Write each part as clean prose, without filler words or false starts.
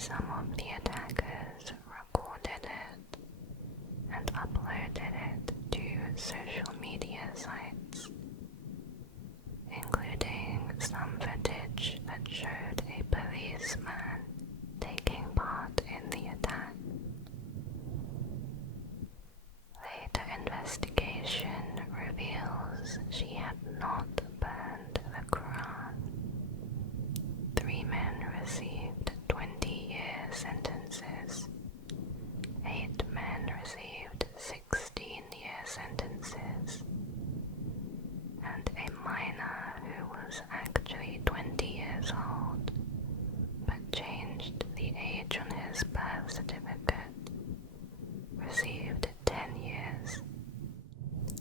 Some of the attackers recorded it and uploaded it to social media sites, including some footage that showed a policeman taking part in the attack. Later investigation reveals she had not burned the Quran. 3 men received 20-year sentences. 8 men received 16-year sentences. And a minor who was actually 20 years old but changed the age on his birth certificate received 10 years.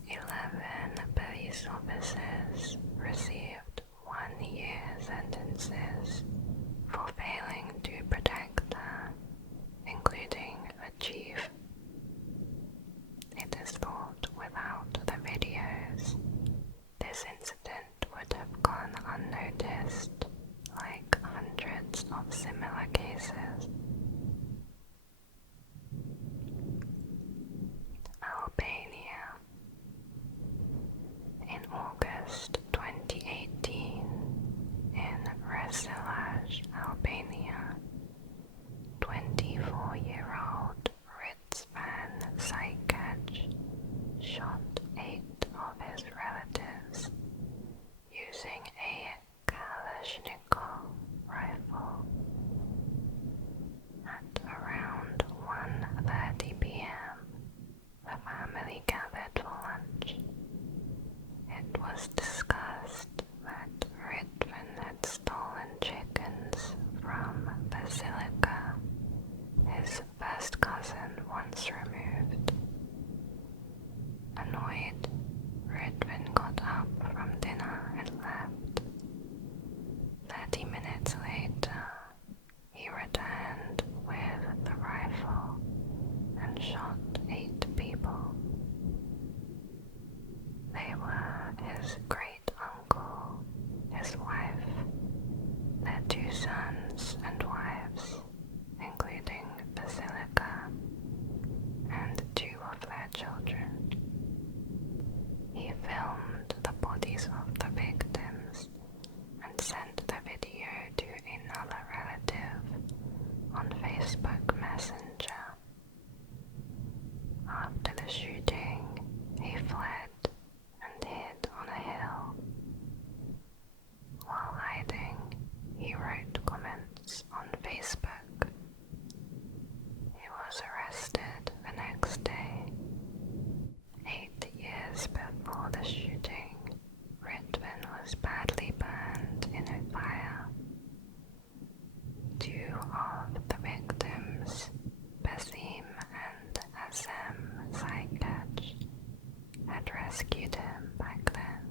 11 police officers received 1-year sentences for failing to protect her, including the chief. It is thought without the videos, this incident would have gone unnoticed, like hundreds of similar cases. Albania. In August 2018, in Resilaj, Albania, 24-year-old Ritzvan Sajkac shot 8 of his relatives using a Kalashnikov rifle. At around 1:30 p.m., the family gathered for lunch. It was discussed that Ritvan had stolen chickens from Basilica, his first cousin once removed. Annoyed, Ritvan got up from dinner and left. 30 minutes later, he returned with the rifle and shot 8 people. They were his great-uncle, his wife, their 2 sons and wives, including Basilica, and 2 of their children. He filmed the bodies of the victims and sent the video to another relative on Facebook Messenger. After the shooting, he fled and hid on a hill. While hiding, he wrote comments on Facebook. He was arrested the next day. 8 years before the shooting, Ritvan was badly burned in a fire. 2 of the victims, Basim and Asem Sajkac, had rescued him back then.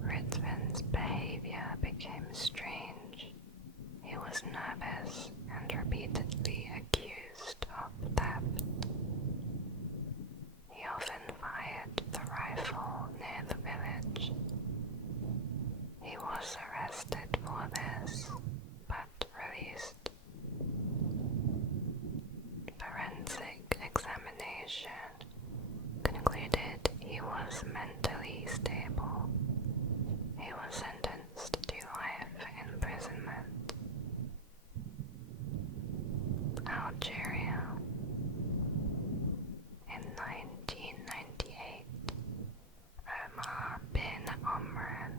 Ritvan's behavior became strange. He was nervous and repeatedly accused of theft. He often fired the rifle near the village. He was arrested for this, but released. Forensic examination concluded he was mentally stable. He was sentenced to life imprisonment. Algeria. In 1998, Omar bin Omran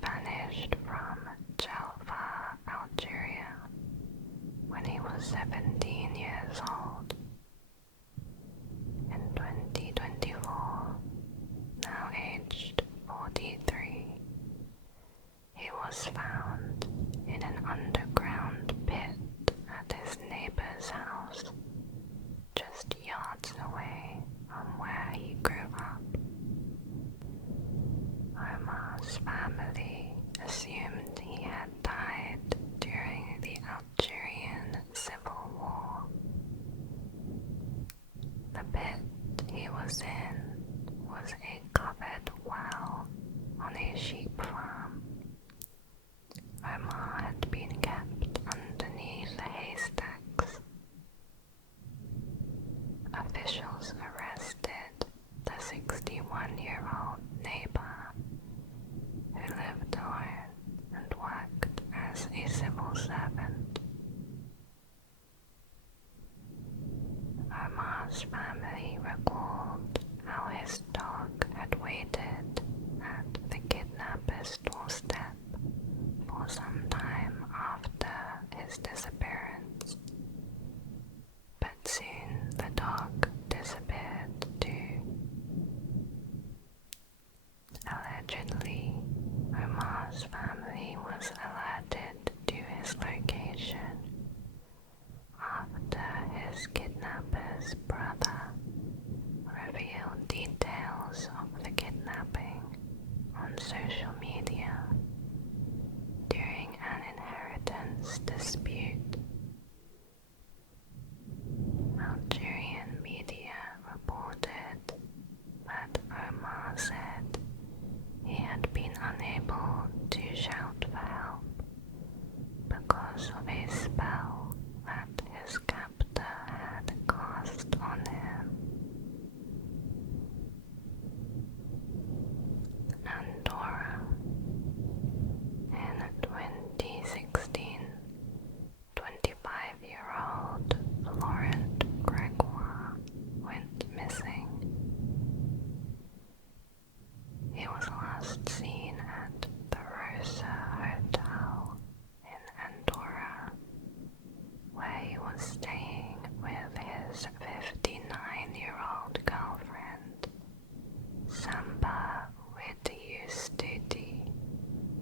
vanished from Jalfa, Algeria, when he was 17 years old. In 2024, now aged 43, he was found in an underground pit at his neighbor's house, just yards away from where he grew up. Omar's family assumed he had died during the Algerian Civil War. The pit he was in was a covered well on a sheep farm. Omar had been kept a civil servant. Omar's family recalled how his dog had waited at the kidnapper's doorstep for some time after his disappearance, but soon the dog disappeared too. Allegedly, Omar's family was alerted to his location after his kidnapper's brother revealed details of the kidnapping on social media during an inheritance dispute. Algerian media reported that Omar said he had been unable to shout for help because of a spell that his captor had cast on him. Andorra. In 2016, 25-year-old Laurent Gregoire went missing. He was last seen at the Rosa Hotel in Andorra, where he was staying with his 59-year-old girlfriend, Samba Widiustuti,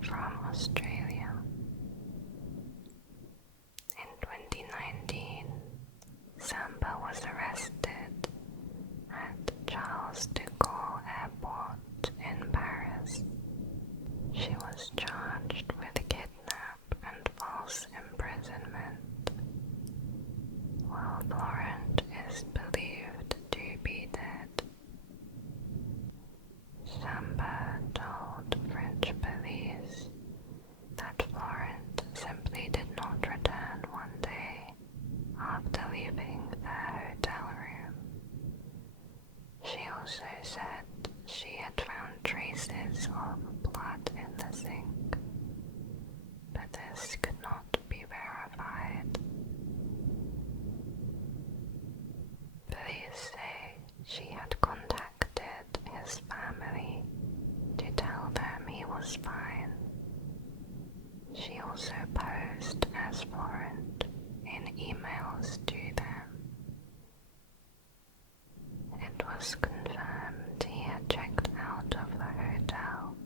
from Australia. In 2019, Samba was arrested at Charles de Gaulle Airport in Paris. She was charged with kidnap and false imprisonment, while Laurent is believed to be dead. Samba told French police that Laurent simply did not return one day after leaving their hotel room. She also said she had found traces of blood in the sink, but this could not be verified. Police say she had contacted his family to tell them he was fine. She also posed as Laurent in emails to them. It was confirmed he had checked out of the hotel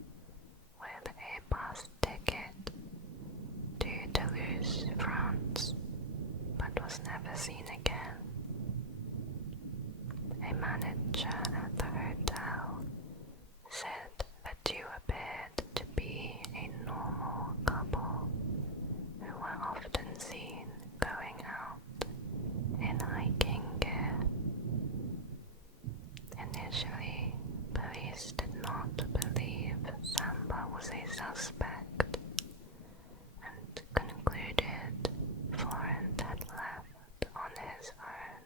with a bus ticket to Toulouse, France, but was never seen again. A manager at the hotel said the two appeared to be a normal couple who were often seen going out in hiking gear. Initially, police did not believe Samba was a suspect and concluded Florent had left on his own.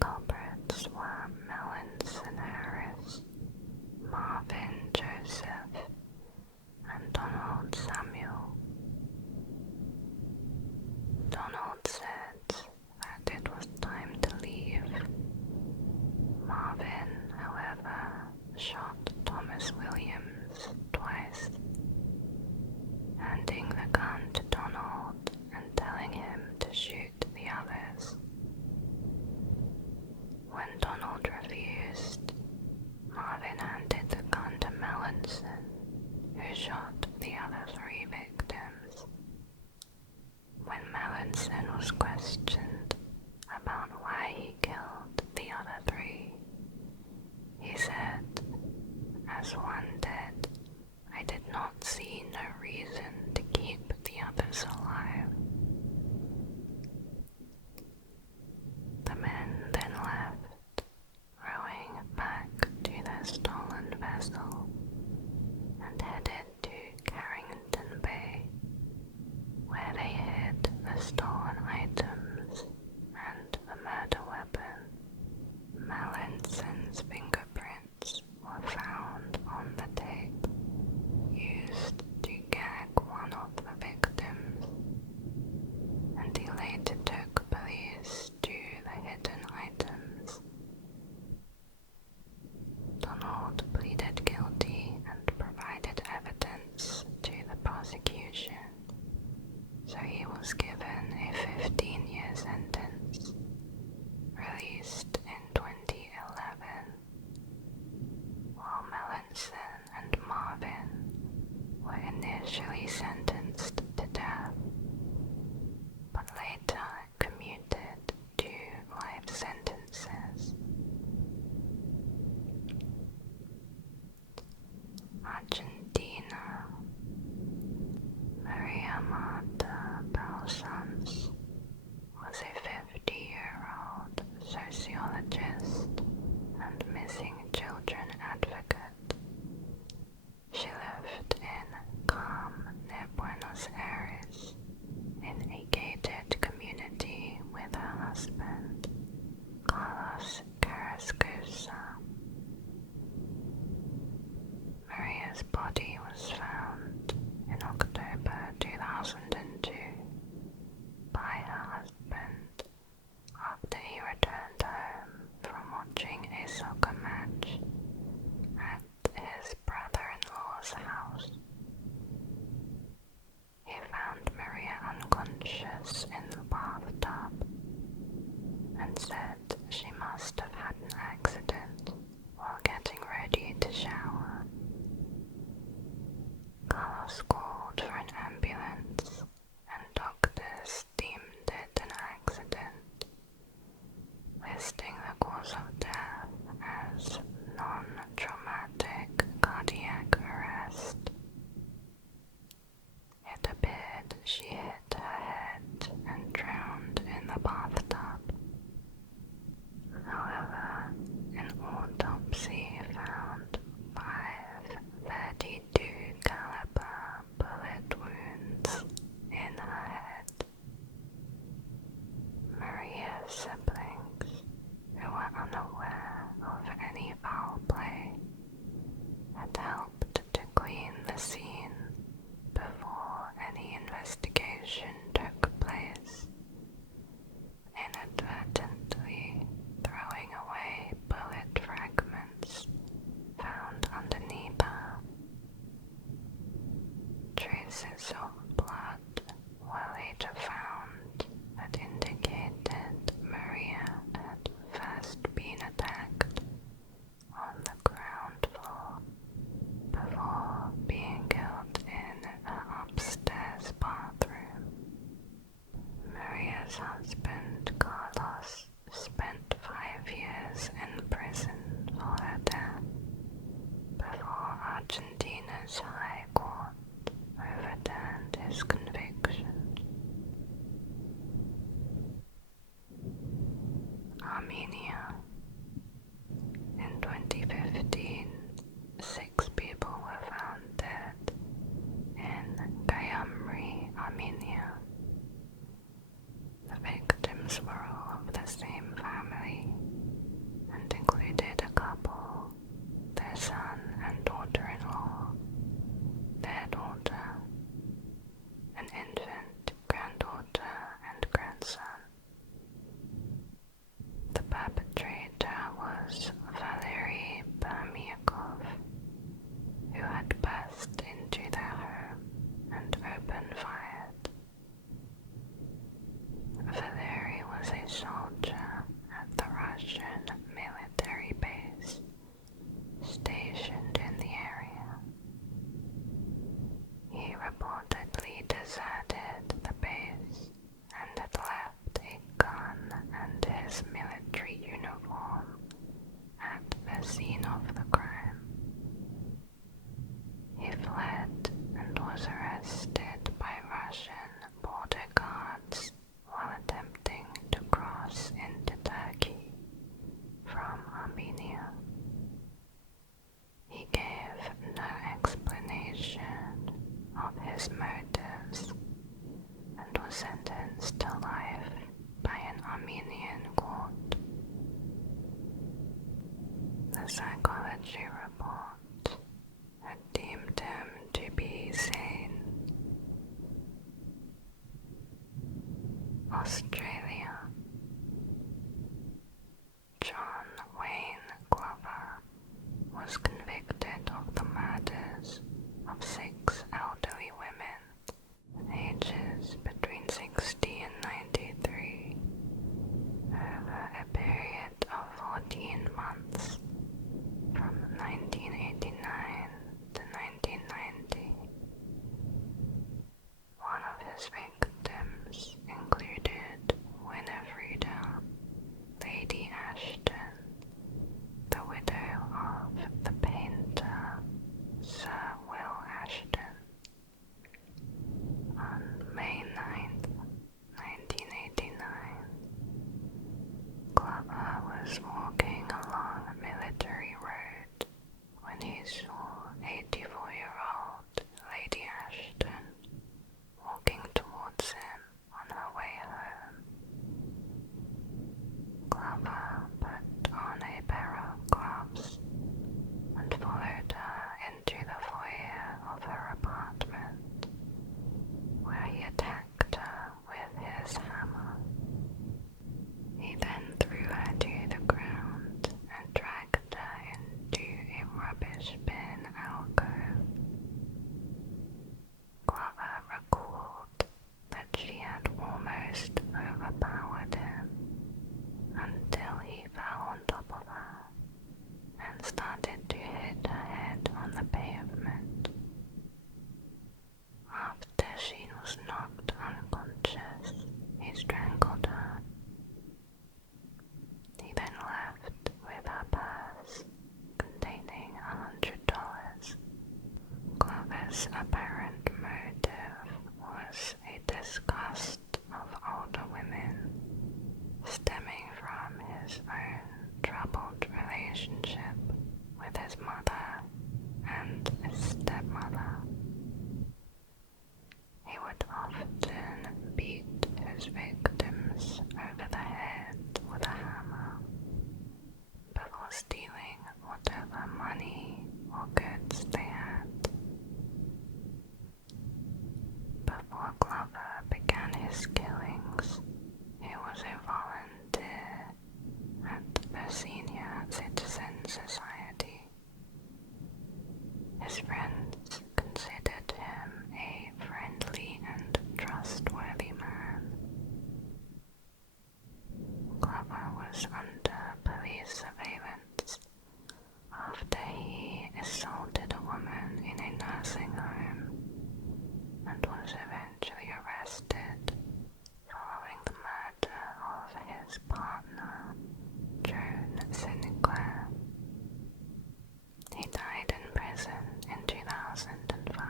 culprits were Melanson Harris, Marvin Joseph, and Donald Samuel. Donald said that it was time to leave. Marvin, however, shot Thomas Williams twice, handing the gun to Donald and telling him to shoot the others. When Donald refused, Marvin handed the gun to Melanson, who shot the other 3 victims. When Melanson was questioned about why he killed the other 3, he said, "As one dead, I did not see no reason to keep the others alive." The men then left, rowing back to their stolen vessel, and headed to Carrington Bay, where they hid the stolen items and the murder weapon. Melanson's fingerprints were found on the tape used to gag one of the victims, and he later took police to the hidden items. Donald pleaded guilty and provided evidence to the prosecution, so he was given a 15-year sentence, released in 2011, while Melanson and Marvin were initially sentenced to death, but later commuted to life sentences. Argentina. Maria Marta Balsams was a 50-year-old sociologist and missing children advocate. She lived in Calm, near Buenos Aires, in a gated community with her husband, Carlos Carrascosa. Maria's body was found in October 2002 by her husband after he returned home from watching a soccer match at his brother-in-law's house. He found Maria unconscious in the bathtub and said she must have had an accident while getting ready to shower. Carlos called for an ambulance and doctors deemed it an accident, listing the cause of death as non-traumatic cardiac arrest. It appeared she hit her head and drowned in the bathtub. However, an autopsy found 5 .32 caliber bullet wounds in her head. Maria's siblings, who were unaware of any foul play, had helped to clean the scene before any investigation took place, inadvertently throwing away bullet fragments found underneath her. Traces of blood were later found that indicated Maria had first been attacked on the ground floor before being killed in her upstairs bathroom. Maria's husband Carlos spent 5 years in prison for her death before Argentina's High Court overturned his conviction. Armenia. In 2015, 6 people were found dead in Gyumri, Armenia. The victims were all of the same family scene of the crime. He fled and was arrested by Russian border guards while attempting to cross into Turkey from Armenia. He gave no explanation of his motives and was sentenced to life by an Armenian court. The psychology report had deemed him to be sane. Australia. John Wayne Glover was convicted of the murders of 6 elderly women, ages between 60 and 93, over a period of 14 months, from 1989 to 1990. One of his victims included Winifreda, Lady Ashton, the widow of the painter Sir Will Ashton. On May 9, 1989, Glover was walking along a military road when he saw 84-year-old Lady Ashton walking towards him on her way home. Glover put on a pair of gloves and followed her into the foyer of her apartment, where he attacked her with his hammer. He then threw her to the ground and dragged her into a rubbish bin alcove. Glover recalled that she had almost overpowered him until he fell on top of her and started to hit her head on the pavement. After she was knocked unconscious, he strangled her. He then left with her purse containing $100. Glover's apparent motive was a disgust of older women, stemming from his own troubled relationship with his mother and his stepmother. He would often beat his victims over the head with a hammer before stealing whatever money or goods they had. Before Glover began his killings, he was a volunteer at the Senior Citizen Society. His friends considered him a friendly and trustworthy man. Glover was under police surveillance after he assaulted a woman in a nursing home and was eventually arrested following the murder of his partner, Joan Sinclair. He died in prison in 2005.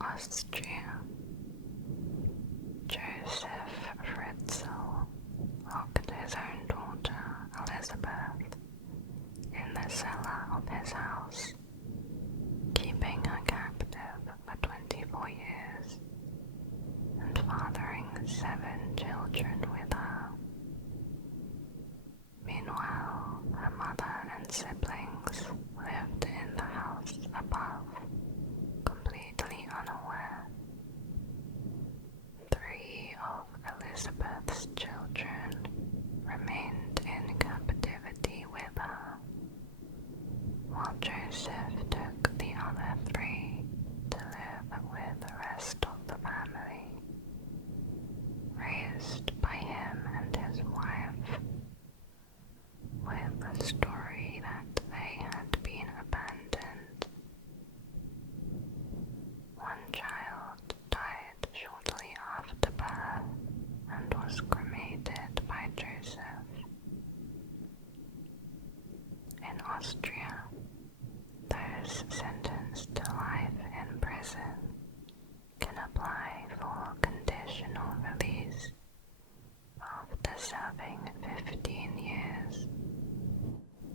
Austria. Joseph Fritzl locked his own daughter, Elizabeth, in the cellar of his house, keeping her captive for 24 years and fathering 7 children with her. Meanwhile, her mother and siblings lived in the house above, completely unaware. 3 of Elizabeth's children remained in captivity with her, while Joseph took the other 3 to live with the rest of the family, raised by him and his wife, with the story that they had been abandoned 15 years.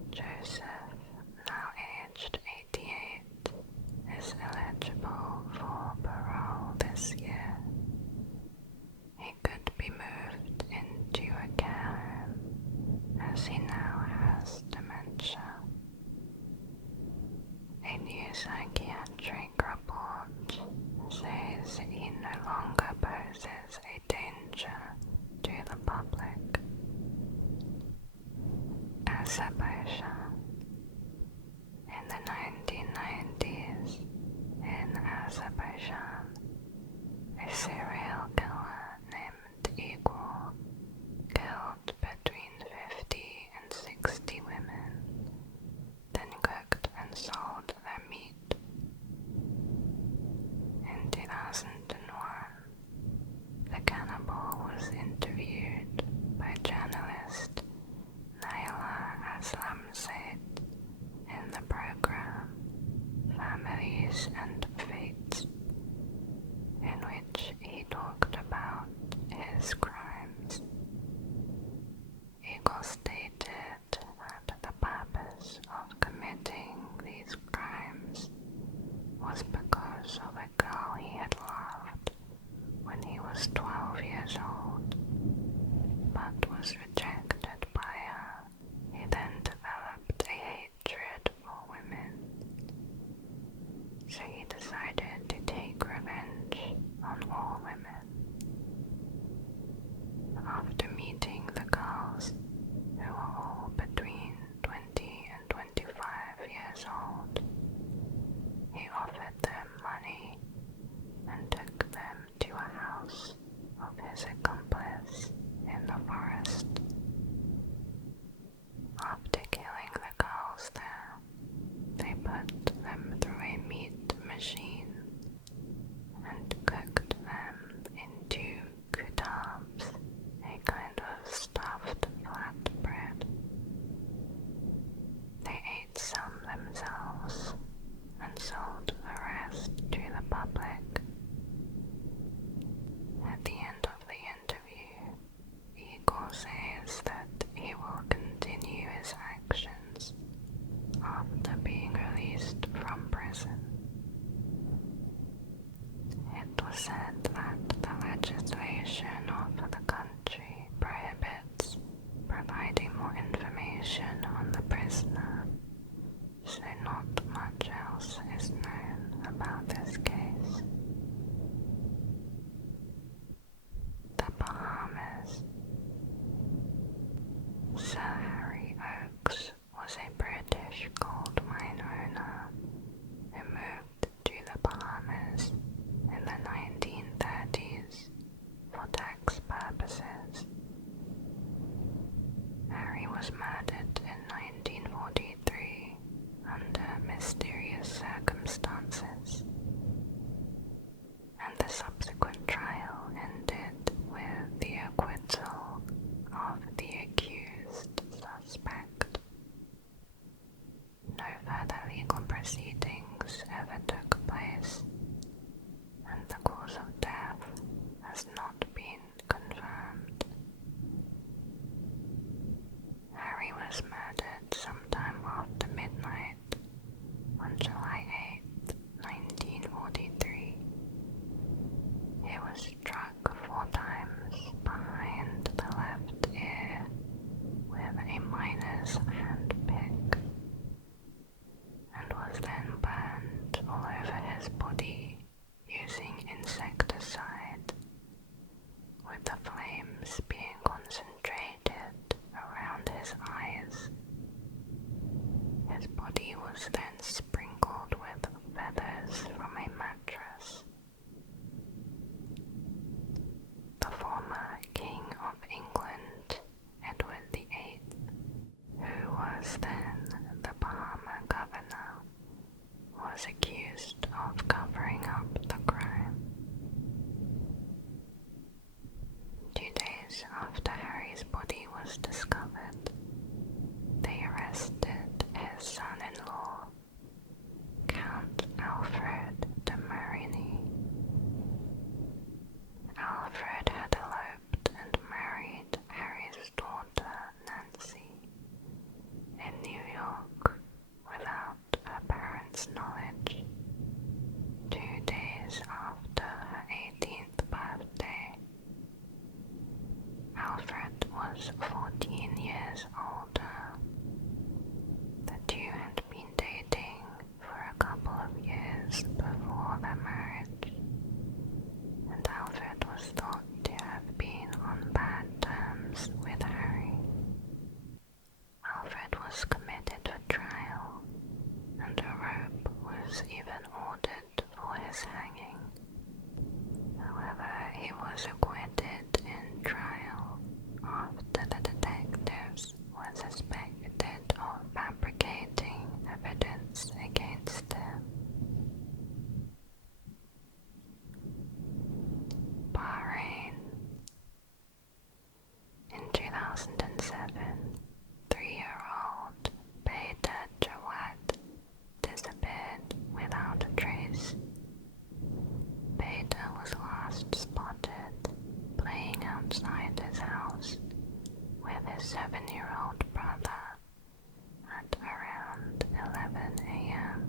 Joseph, now aged 88, is eligible for parole this year. He could be moved into a care home as he now has dementia. A new psychiatric report says he no longer poses a danger to the public. Azerbaijan. In the 1990s, in Azerbaijan, a serial killer named Igor killed between 50 and 60 women, then cooked and sold their meat. In 2001, the cannibal was interviewed by journalist Naila Aslamzaid in the program Families and Fates, in which he talked about his crimes. Igor stated that the purpose of committing these crimes was because of a girl he had loved when he was 12 years old, but was rejected by her. He then developed a hatred for women, so he decided to take revenge on all women. After meeting the girls, who were all between 20 and 25 years old, he offered them money and took them to a house of his accomplice in the forest. After killing the girls there, they put them through a meat machine and cooked them into kutabs, a kind of stuffed flatbread. They ate some themselves and sold the rest to the public. At the end of the interview, Igor says that he will continue his actions after being released from prison. It was said that the legislation of the country prohibits providing more information on the prisoner, so not much else is known about this case. The Bahamas. Sir Harry Oakes was a British gold mine owner who moved to the Bahamas in the 1930s for tax purposes. Harry was murdered in 1943 under mysterious circumstances, and the subsequent trial ended with the acquittal of the accused suspect. No further legal proceedings ever took place, and the cause of death has not been confirmed. Harry was murdered sometime after midnight on July 8, 1943. He was struck 4 times behind the left ear with a miner's handpick, and was then burned all over his body using insecticide, with the flames being concentrated around his eyes. His body was then sprinkled with feathers from a mattress. The former King of England, Edward VIII, who was then the Bahama governor, was accused of covering up the crime. 2 days after Harry's body was discovered, they arrested his son-in-law was committed for trial, and a rope was even ordered for his hanging. However, he was acquitted in trial after the detectives were suspected of fabricating evidence against him. Bahrain. In 2007, 3-year-old Beta Jawad disappeared without a trace. Beta was last spotted playing outside his house with his 7-year-old brother at around 11 a.m.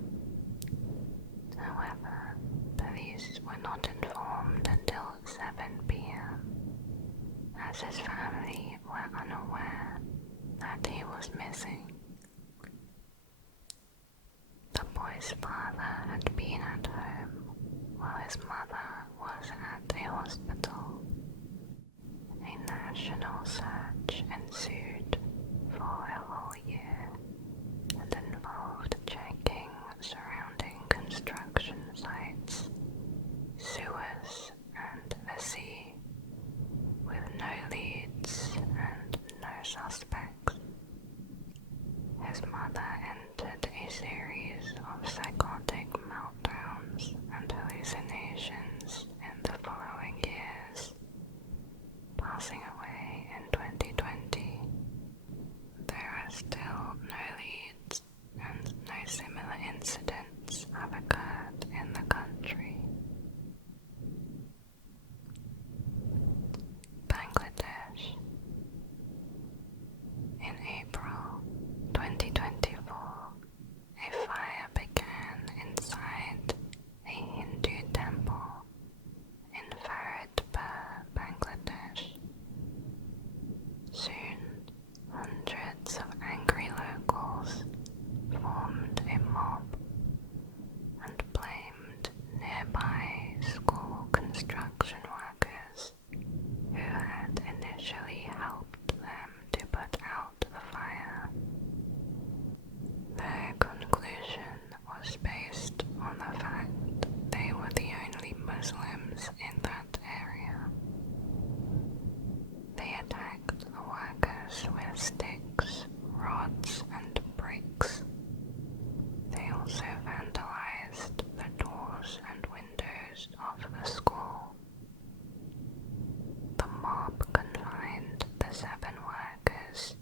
However, police were not informed until 7 p.m. as his family were unaware that he was missing. The boy's father had been at home while his mother was at a hospital. A national search ensued for a whole year and involved checking surrounding construction sites, sewers, and the sea, with no leads and no suspects. His mother entered a series of psychotic meltdowns and hallucinations in the following years, passing away in 2020. There are still no leads and no similar incidents have occurred in the country. Bangladesh. In April 2024, a fire began inside a Hindu temple in Faridpur, Bangladesh. Soon, hundreds of angry locals formed a mob and blamed nearby school construction workers who had initially helped them to put out the fire. Their conclusion was based on the fact they were the only Muslims in that area. They attacked the workers with sticks, rods, and bricks. They also vandalized the doors and windows of the school. The mob confined the 7 workers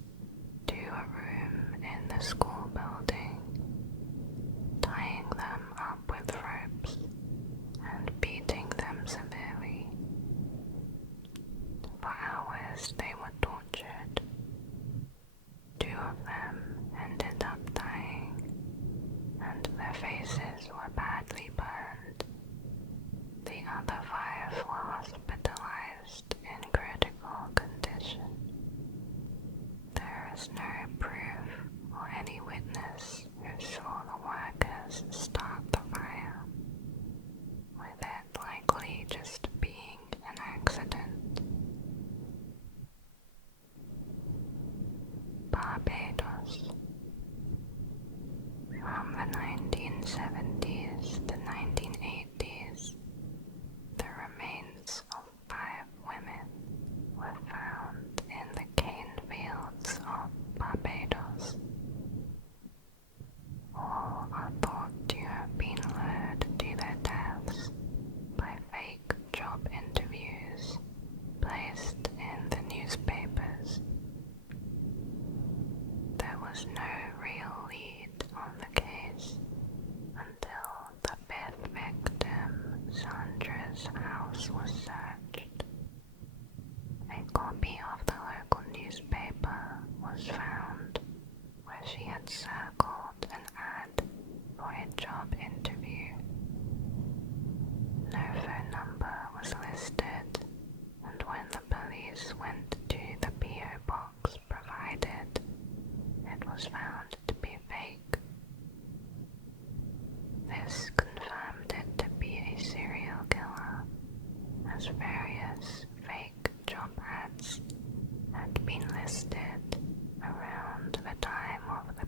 to a room in the school building, tying them up with ropes and beating them severely. For hours they were tortured. 2 of them ended up dying, and their faces were badly burned. The other 5 were hospitalized in critical condition. There is no proof or any witness who saw the workers start the fire, with it likely just being an accident. Barbados. From the 1970s to 1980s, the remains of 5 women were found in the cane fields of Barbados. All are thought to have been lured to their deaths by fake job interviews placed in the newspapers. There was no real lead on the case until the 5th victim, Sandra's house, was searched. A copy of the local newspaper was found where she had circled an ad for a job interview. No phone number was listed, and when the police went to the P.O. box provided, it was found to be fake. This confirmed it to be a serial killer, as various fake job ads had been listed around the time of the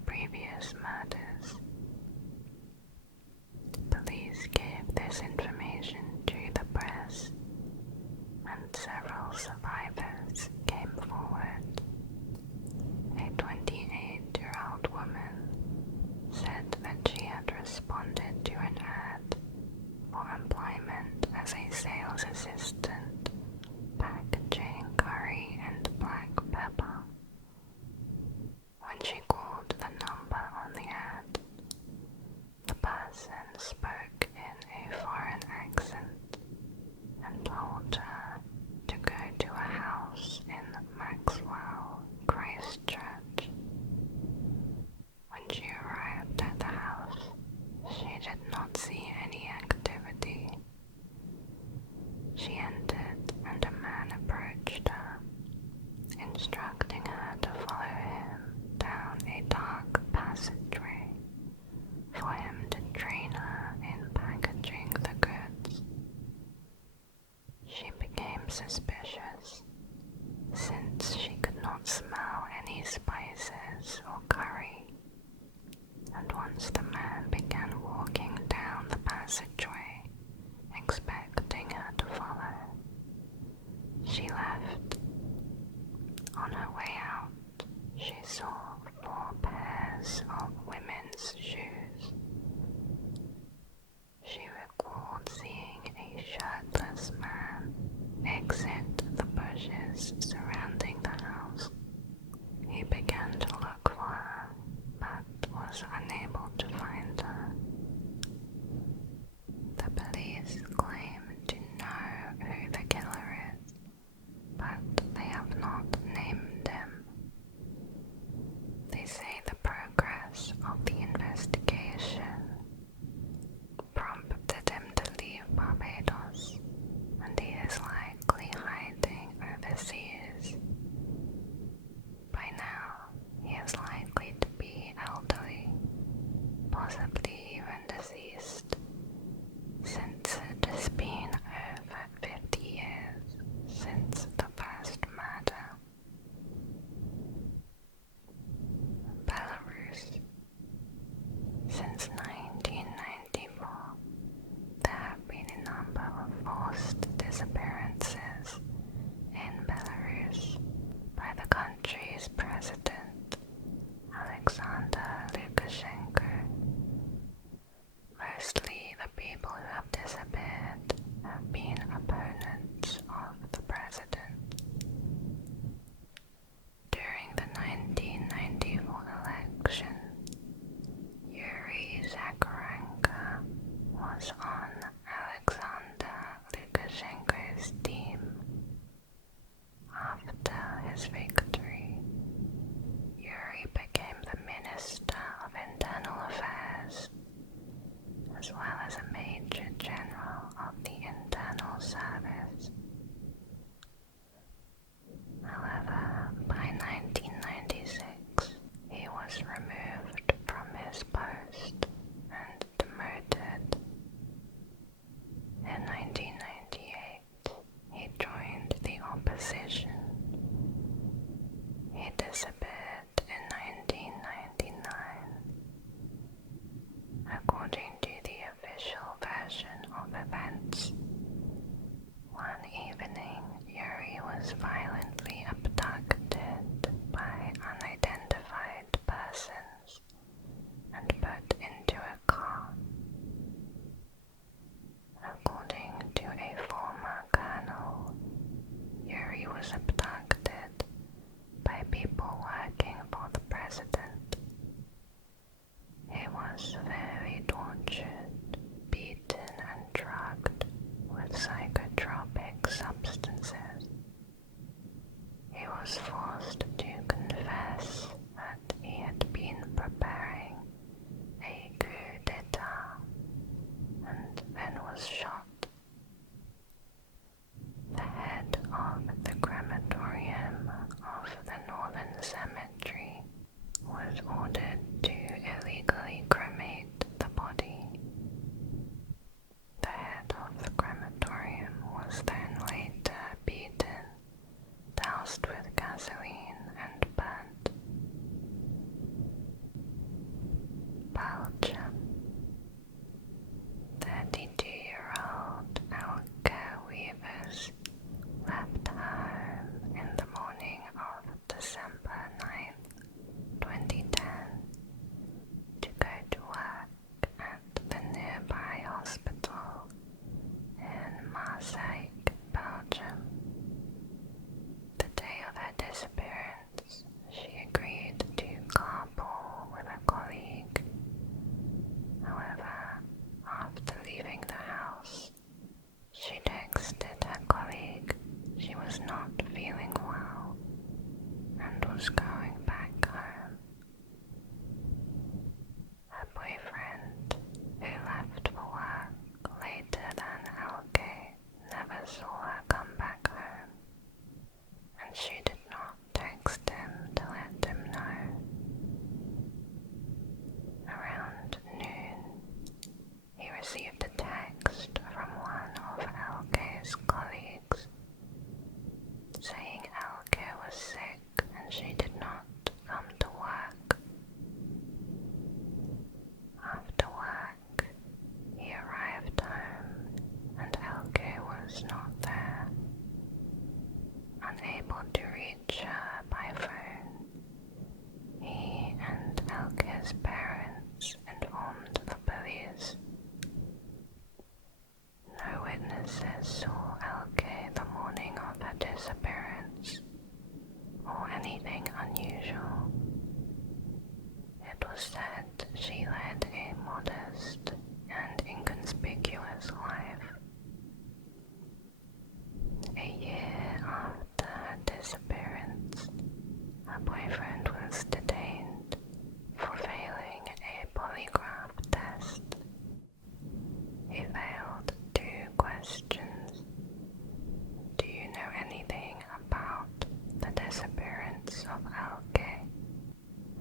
any spices or curry, and once the man began walking down the passageway, expecting her to follow, she left. On her way out, she saw 4 pairs of women's shoes. She recalled seeing a shirtless man exit the bushes surrounding the house. He began to look for her, but was unable to find her. The police claim to know who the killer is, but they have not named him. They say the progress of the investigation prompted him to leave Barbados, and he is likely hiding overseas. By now, he is likely to be elderly, possibly even deceased, since it has been over 50 years since the first murder. Belarus. Since 1994, there have been a number of forced disappearances in Belarus by the country's president, Alexander Lukashenko. Mostly the people who have disappeared have been opponents of the president. During the 1994 election, Yuri Zakharenko was on Alexander Lukashenko's team. After his victory, Yuri became the Minister of Internal Affairs, as well as a Major General of the Internal Service. However, by 1996, he was removed from his post and demoted. In 1998, he joined the opposition. He disappeared in 1999. According to the official version of events, one evening Yuri was violently abducted by unidentified persons and put into a car. According to a former colonel, Yuri was abducted by people working for the president. He was very tortured, beaten and drugged with psychotropic substances. He was forced to confess that he had been preparing a coup d'etat and then was shot. The head of the crematorium of the Northern Cemetery was ordered to illegally cremate the body. The head of the crematorium was then later beaten, doused with gasoline and burnt. Belgium. 32-year-old Elke Weavers left home in the morning of December 9, 2010,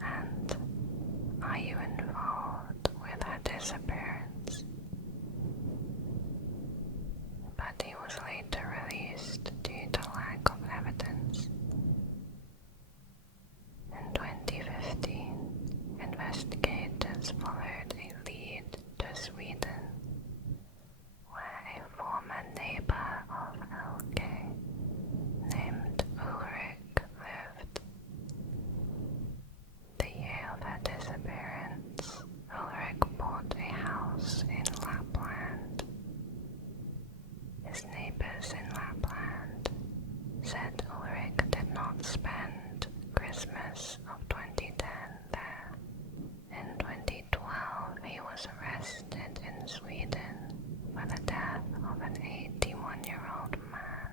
And are you involved with her disappearance? But he was later released due to lack of evidence. In 2015, investigators followed a lead to Sweden, where a former neighbor of Elke named Ulrich lived. The year of her disappearance, Ulrich bought a house in Lapland. His neighbors in Lapland said Ulrich did not spend Christmas of 2010 there. In 2012, he was arrested in Sweden for the death of an 81-year-old man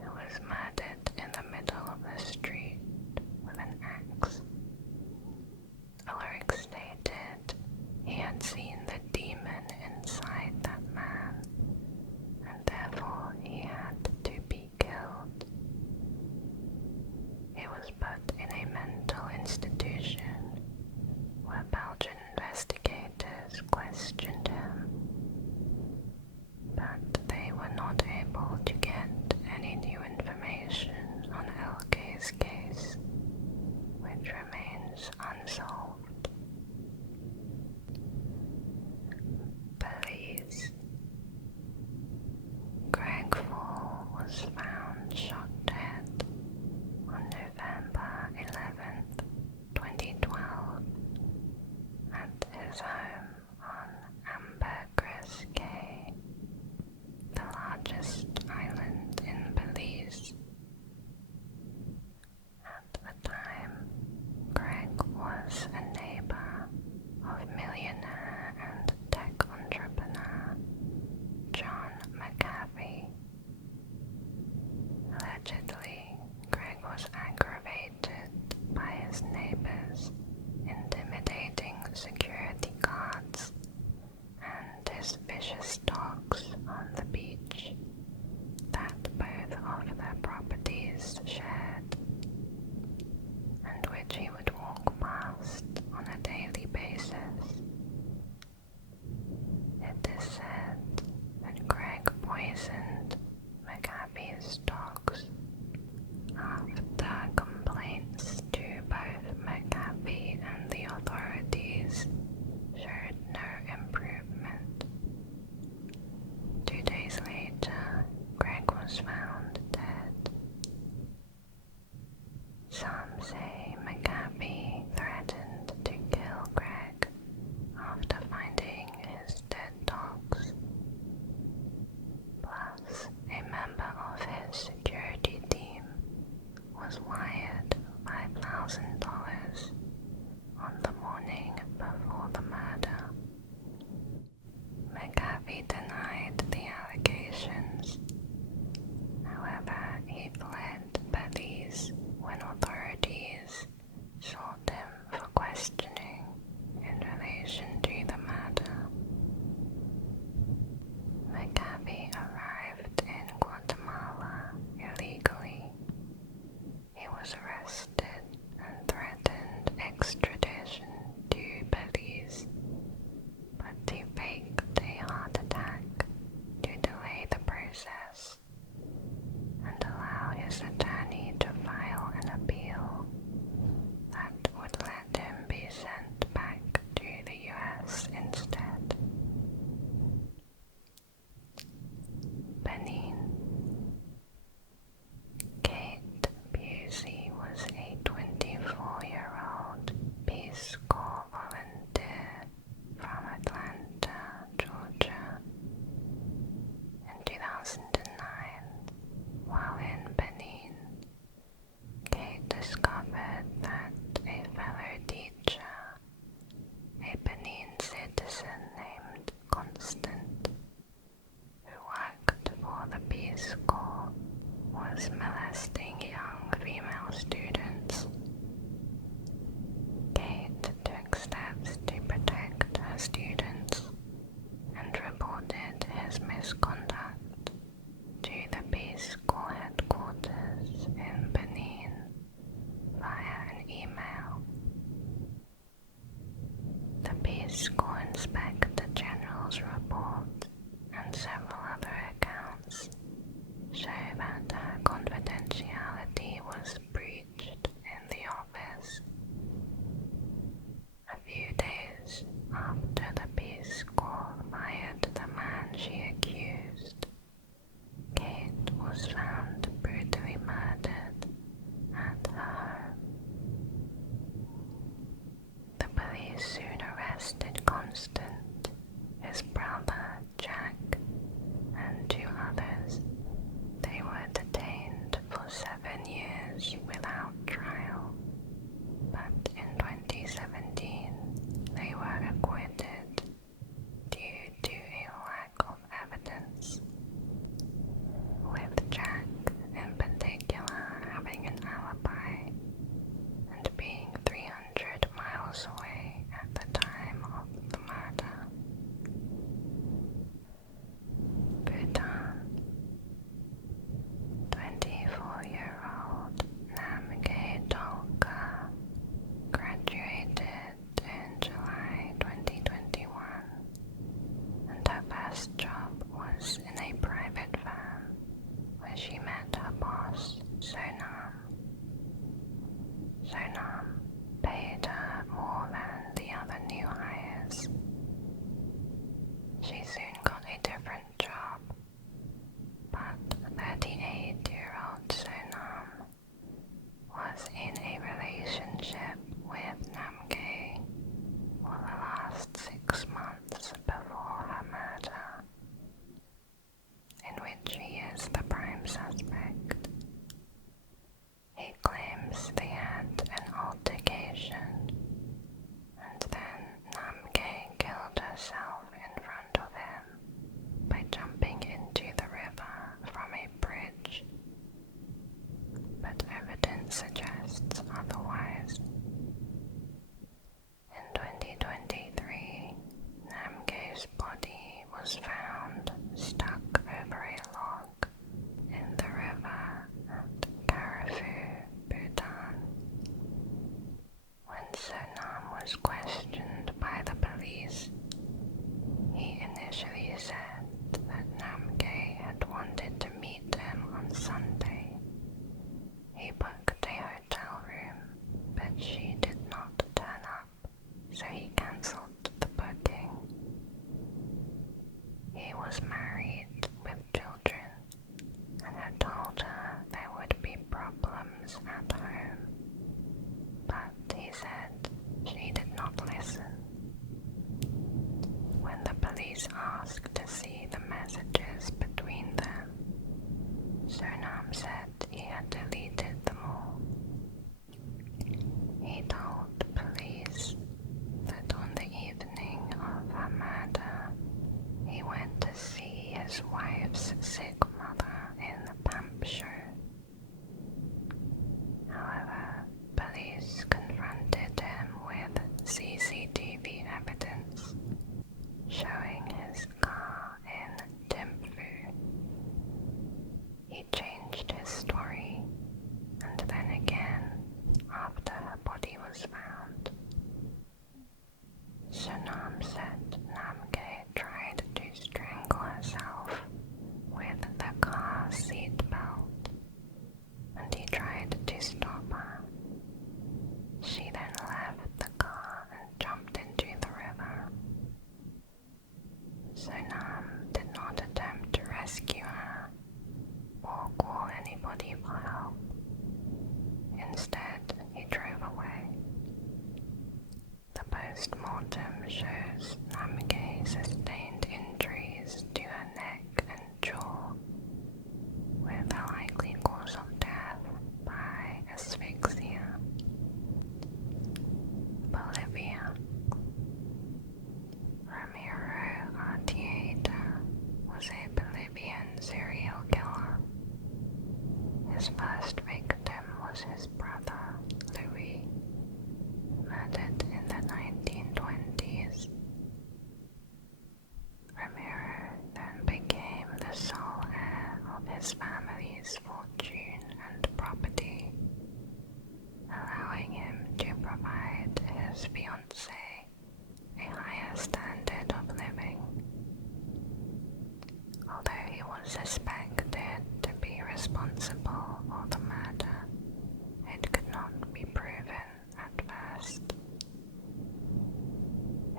who was murdered in the middle of the street with an axe. Ulrich stated he had seen the demon inside that man, and therefore he had to be killed. He was put in a mental institution where Belgian investigators questioned him, but they were not able to get any new information on Elke's case, which remains unsolved. Police. Greg Fall was found shot dead on November 11th, 2012, at his home on Ambergris Cay, the largest island in Belize. At the time, Greg was an Inspector General's report and several other accounts show that her confidentiality was breached in the office. A few days after the Peace Corps fired the man she accused, Kate was found brutally murdered at her home. The police soon arrested Constant, his brother Jack, and 2 others. They were detained for 7 years without trial, but in 2017 they were acquitted due to a lack of evidence, with Jack in particular having an alibi and being 300 miles away at the time of the murder. Bhutan. 24-year-old Namgay Dolka graduated in July 2021, and her first job was in a private firm where she met her boss, Sonam. Sonam paid her more than the other new hires. She soon got a different job, but 38-year-old Sonam was in a relationship with Namgay for the last 6 months before her murder, in which he is the prime suspect. He claims they had an altercation, and then Namgay killed herself in front of him by jumping into the river from a bridge, but evidence suggests otherwise. In 2023, Namgay's body was found stuck over a log in the river at Karafu, Bhutan. When Sonam was questioned by the police, he initially said that Namgay had wanted to meet him on Sunday. He booked a hotel room, but she did not turn up, so he cancelled the booking. He was married with children and had told her there would be problems at home, but he said she did not listen. When the police asked to see the messages between them, Sonam said he had deleted them all. He told police that on the evening of her murder, he went to see his wife's sick mother in the pump show. However, police confronted him with CCTV evidence showing his car in Thimphu. He changed his story, and then again after her body was found. Sonam said Namgay tried to strangle herself with the car seat belt, and he tried to stop her. She then left the car and jumped into the river. Sonam did not attempt to rescue her or call anybody for help. Instead, he drove away. The post-mortem shows Namgay sustained injuries to her neck and jaw, with a likely cause of death by asphyxia. Bolivia. Ramiro Artieda was a Bolivian serial killer. His first victim was his brother, Louis, murdered in the 1920s.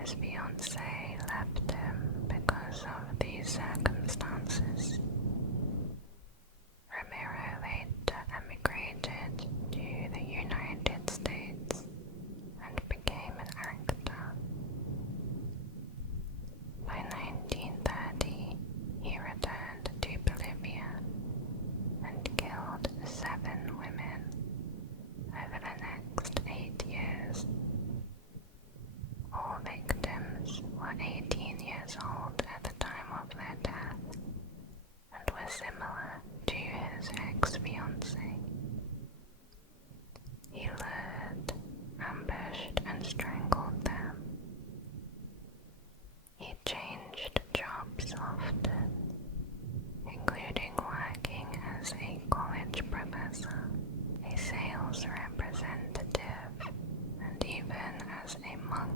His fiancée left him because of these circumstances. Romero later emigrated to the United States and became an actor. By 1930, he returned to Bolivia and killed 7 women over the next 8 years. All victims were 18 years old at the time of their death and were similar to his ex-fiancée. He lured, ambushed, and strangled them. He changed jobs often, including working as a college professor, a sales representative, and even as a monk.